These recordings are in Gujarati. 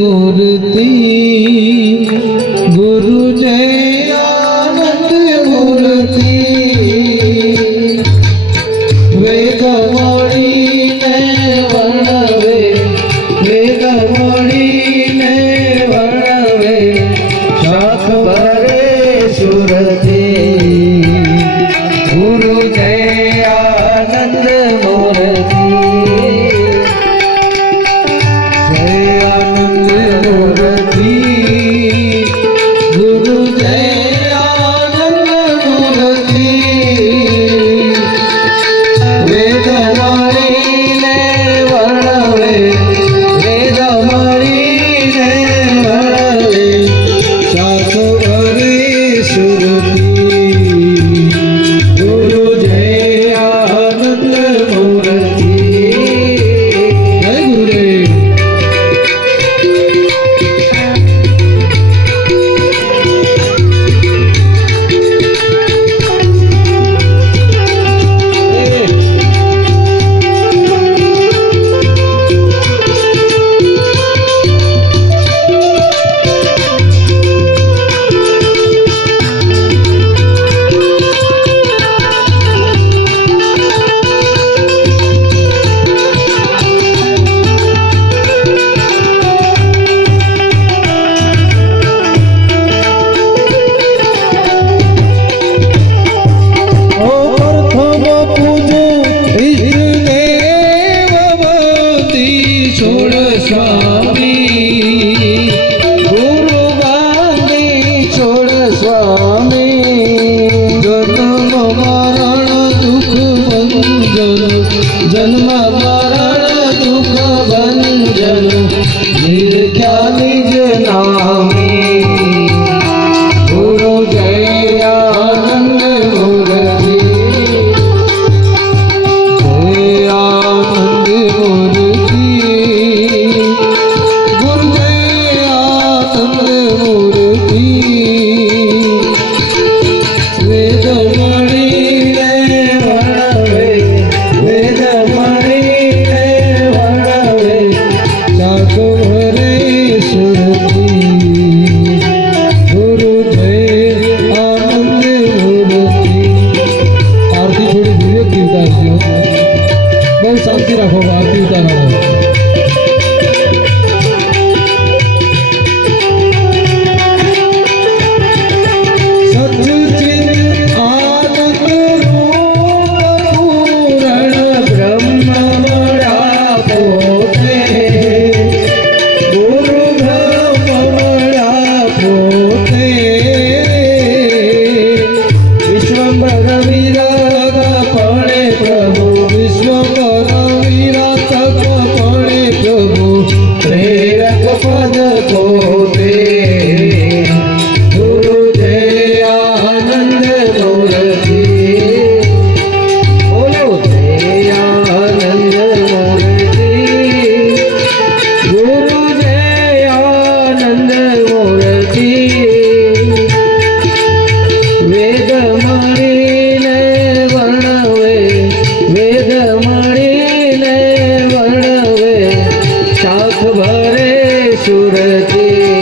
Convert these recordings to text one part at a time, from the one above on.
মূর্তি જન્મ શાખ ભરે સુરતી.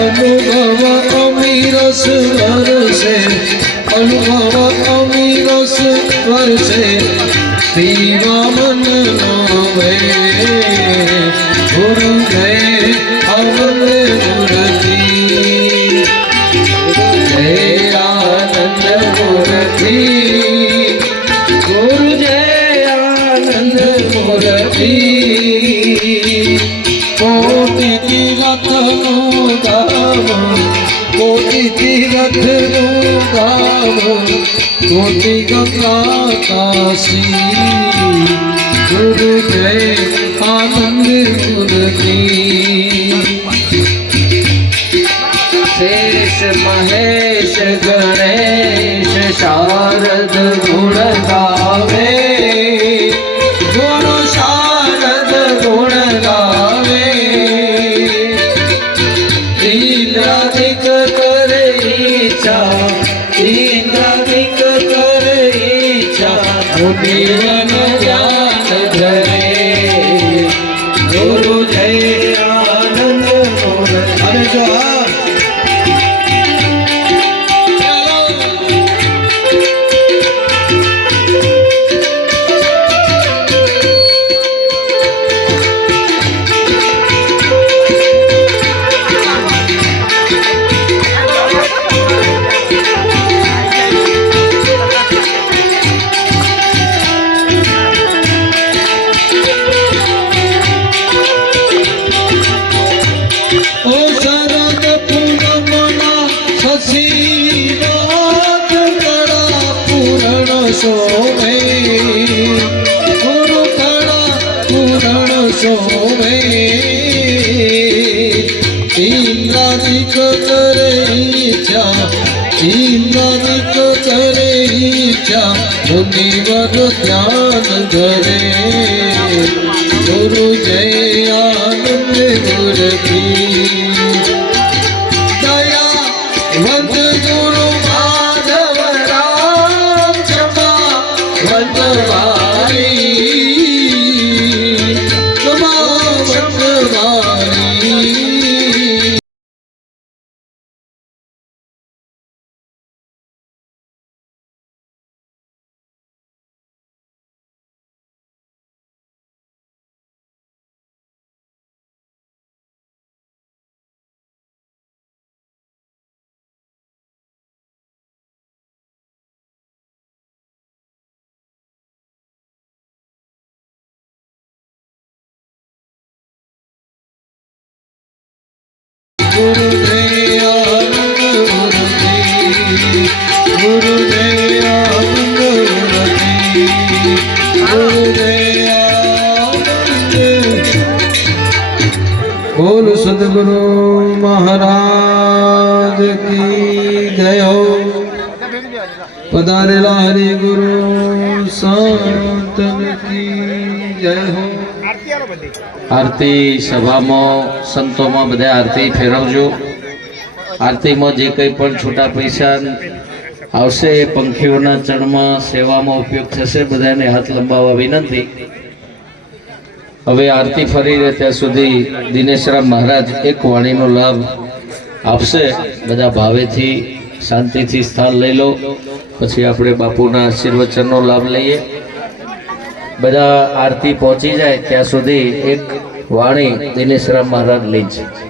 અનુભવ અમીરસ વરસે અનુભવ અમીરસ વરસે પીવા મન નાવે, ગુરુ જય અવન મૂર્તિ. જય આનંદ મૂર્તિ તીરથનું ગામ કોટિ ગંગા કાશી ગુરુ જય આનંદ મૂર્તિ શેષ મહેશ ગણેશ ઈચ્છા ઇન્દ્રાધિક કરે ઈચ્છા મુનિવન મુનિવર ધ્યાન ધરે ગુરુ જય સદગુરુ મહારાજ કી જય હો પધારેલા હરિ ગુરુ સંતન કી જય હો આરતી સભામાં સંતોમાં બધા આરતી ફેરવજો। આરતીમાં જે કંઈ પણ છૂટા પૈસા આવશે એ પંખીઓના ચણમાં સેવામાં ઉપયોગ થશે, બધાને હાથ લંબાવવા વિનંતી. હવે આરતી ફરી રહે ત્યાં સુધી દિનેશરામ મહારાજ એક વાણીનો લાભ આપશે. બધા ભાવેથી, શાંતિથી સ્થાન લઈ લો. પછી આપણે બાપુના આશીર્વચનનો લાભ લઈએ. બધા આરતી પહોંચી જાય ત્યાં સુધી એક વાણી દિનેશરામ મહારાજ લઈ છે